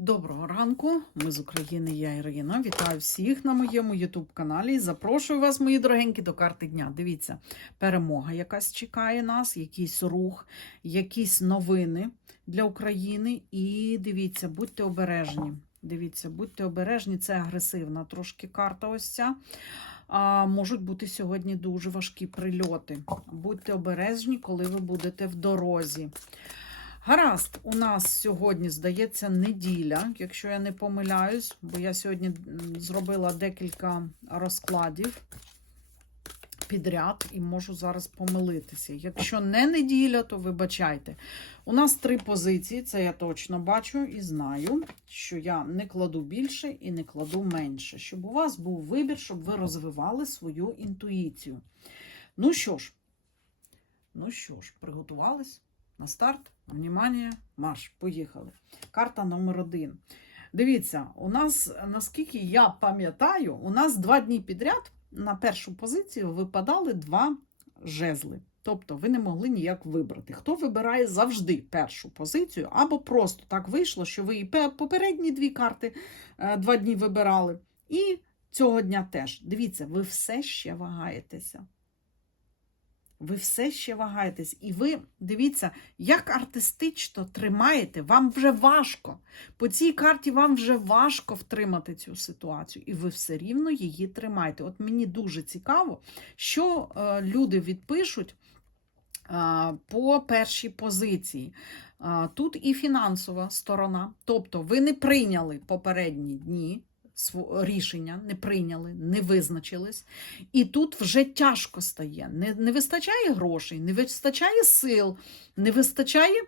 Доброго ранку, ми з України, я Ірина. Вітаю всіх на моєму YouTube-каналі. Запрошую вас, мої дорогенькі, до карти дня. Дивіться, перемога якась чекає нас, якийсь рух, якісь новини для України. І дивіться, будьте обережні. Дивіться, будьте обережні, це агресивна трошки карта ось ця. А, можуть бути сьогодні дуже важкі прильоти. Будьте обережні, коли ви будете в дорозі. Гаразд, у нас сьогодні, здається, неділя, якщо я не помиляюсь, бо я сьогодні зробила декілька розкладів підряд і можу зараз помилитися. Якщо не неділя, то вибачайте. У нас три позиції, це я точно бачу і знаю, що я не кладу більше і не кладу менше, щоб у вас був вибір, щоб ви розвивали свою інтуїцію. Ну що ж, ну що ж, приготувались? На старт, внимание, марш, поїхали. Карта номер один. Дивіться, у нас, наскільки я пам'ятаю, у нас два дні підряд на першу позицію випадали два жезли. Тобто ви не могли ніяк вибрати. Хто вибирає завжди першу позицію, або просто так вийшло, що ви і попередні дві карти е, два дні вибирали, і цього дня теж. Дивіться, ви все ще вагаєтеся. Ви все ще вагаєтесь, і ви дивіться, як артистично тримаєте, вам вже важко. По цій карті вам вже важко втримати цю ситуацію, і ви все рівно її тримаєте. От мені дуже цікаво, що е, люди відпишуть е, по першій позиції. Е, тут і фінансова сторона, тобто ви не прийняли попередні дні. Рішення не прийняли, не визначились. І тут вже тяжко стає. Не, не вистачає грошей, не вистачає сил, не вистачає.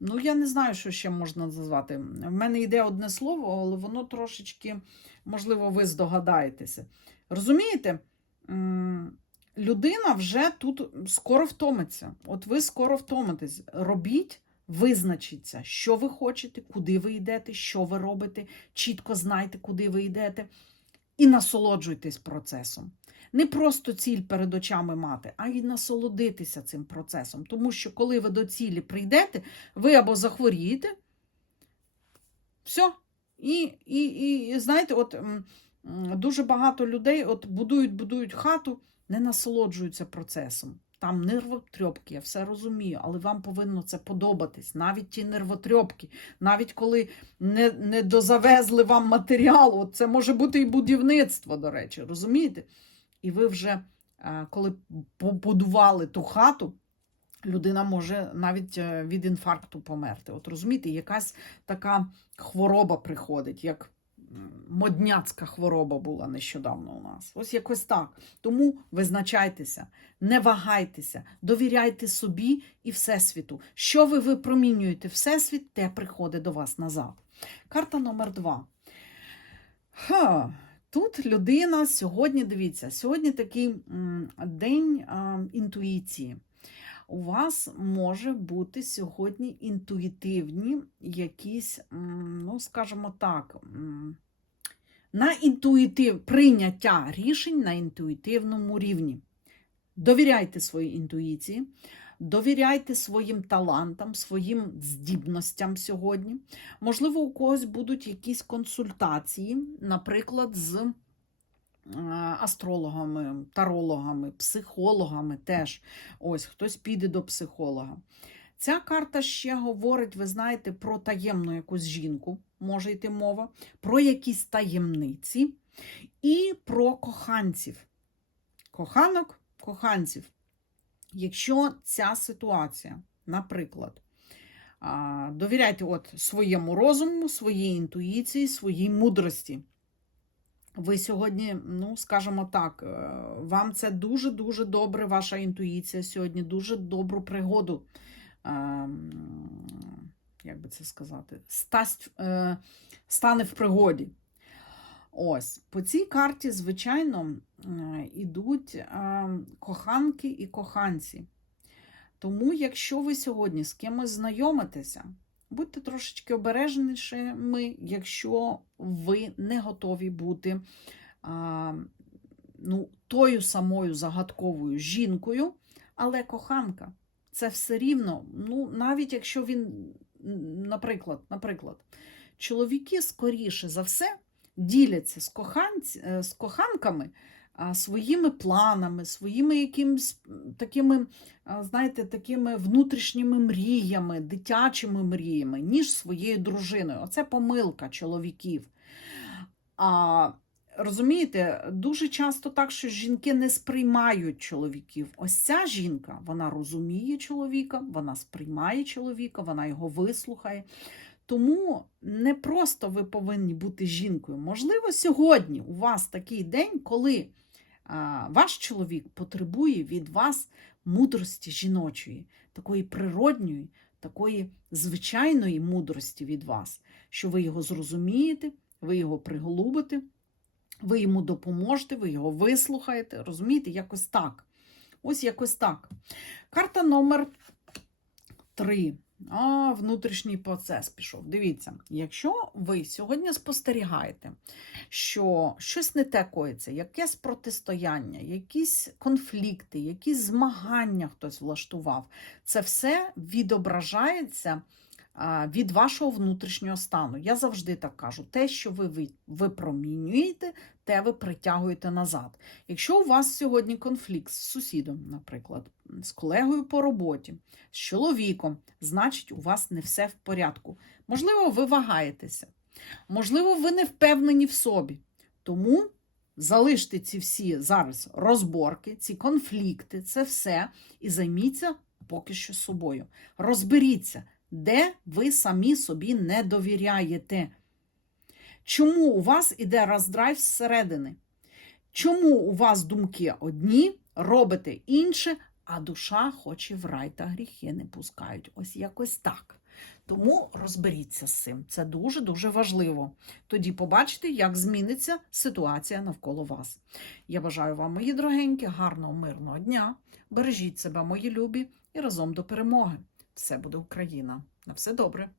Ну, я не знаю, що ще можна назвати. В мене йде одне слово, але воно трошечки, можливо, ви здогадаєтеся. Розумієте? Людина вже тут скоро втомиться. От ви скоро втомитесь. Робіть, визначіться, що ви хочете, куди ви йдете, що ви робите, чітко знайте, куди ви йдете, і насолоджуйтесь процесом. Не просто ціль перед очами мати, а й насолодитися цим процесом. Тому що коли ви до цілі прийдете, ви або захворієте, все. І, і, і знаєте, от дуже багато людей от будують, будують хату, не насолоджуються процесом. Там нервотрьопки, я все розумію, але вам повинно це подобатись. Навіть ті нервотрьопки, навіть коли не, не дозавезли вам матеріал, це може бути і будівництво, до речі, розумієте? І ви вже, е, коли побудували ту хату, людина може навіть е, від інфаркту померти. От розумієте, якась така хвороба приходить, як модняцька хвороба була нещодавно у нас. Ось якось так. Тому визначайтеся, не вагайтеся, довіряйте собі і Всесвіту. Що ви випромінюєте Всесвіт, те приходить до вас назад. Карта номер два. Ха. Тут людина сьогодні, дивіться, сьогодні такий день інтуїції. У вас може бути сьогодні інтуїтивні якісь, ну, скажімо так, на інтуїтив, прийняття рішень на інтуїтивному рівні. Довіряйте своїй інтуїції, довіряйте своїм талантам, своїм здібностям сьогодні. Можливо, у когось будуть якісь консультації, наприклад, з астрологами, тарологами, психологами теж. Ось хтось піде до психолога. Ця карта ще говорить, ви знаєте, про таємну якусь жінку, може йти мова, про якісь таємниці і про коханців. Коханок, коханців. Якщо ця ситуація, наприклад, довіряйте от своєму розуму, своїй інтуїції, своїй мудрості. Ви сьогодні, ну, скажімо так, е, вам це дуже-дуже добре, ваша інтуїція сьогодні, дуже добру пригоду, ем, як би це сказати, стасть, е, стане в пригоді. Ось, по цій карті, звичайно, ідуть е, коханки і коханці. Тому, якщо ви сьогодні з кимось знайомитеся, будьте трошечки обережнішими, якщо ви не готові бути а, ну, тою самою загадковою жінкою, але коханка. Це все рівно, ну, навіть якщо він, наприклад, наприклад, чоловіки скоріше за все діляться з, коханці, е, з коханками своїми планами, своїми якимись такими, знаєте, такими внутрішніми мріями, дитячими мріями, ніж своєю дружиною. Оце помилка чоловіків. А, розумієте, дуже часто так, що жінки не сприймають чоловіків. Ось ця жінка, вона розуміє чоловіка, вона сприймає чоловіка, вона його вислухає. Тому не просто ви повинні бути жінкою. Можливо, сьогодні у вас такий день, коли ваш чоловік потребує від вас мудрості жіночої, такої природньої, такої звичайної мудрості від вас, що ви його зрозумієте, ви його приголубите, ви йому допоможете, ви його вислухаєте. Розумієте, якось так. Ось якось так. Карта номер 3. А, внутрішній процес пішов. Дивіться, якщо ви сьогодні спостерігаєте, що щось не те коїться, якесь протистояння, якісь конфлікти, якісь змагання хтось влаштував, це все відображається від вашого внутрішнього стану. Я завжди так кажу: те, що ви ви- випромінюєте, те ви притягуєте назад. Якщо у вас сьогодні конфлікт з сусідом, наприклад, з колегою по роботі, з чоловіком, значить, у вас не все в порядку. Можливо, ви вагаєтеся, можливо, ви не впевнені в собі. Тому залиште ці всі зараз розборки, ці конфлікти, це все, і займіться поки що собою. Розберіться, де ви самі собі не довіряєте. Чому у вас іде роздрайв зсередини? Чому у вас думки одні, робите інше, а душа хоче в рай та гріхи не пускають? Ось якось так. Тому розберіться з цим. Це дуже-дуже важливо. Тоді побачите, як зміниться ситуація навколо вас. Я бажаю вам, мої дорогенькі, гарного, мирного дня. Бережіть себе, мої любі, і разом до перемоги. Все буде Україна. На все добре.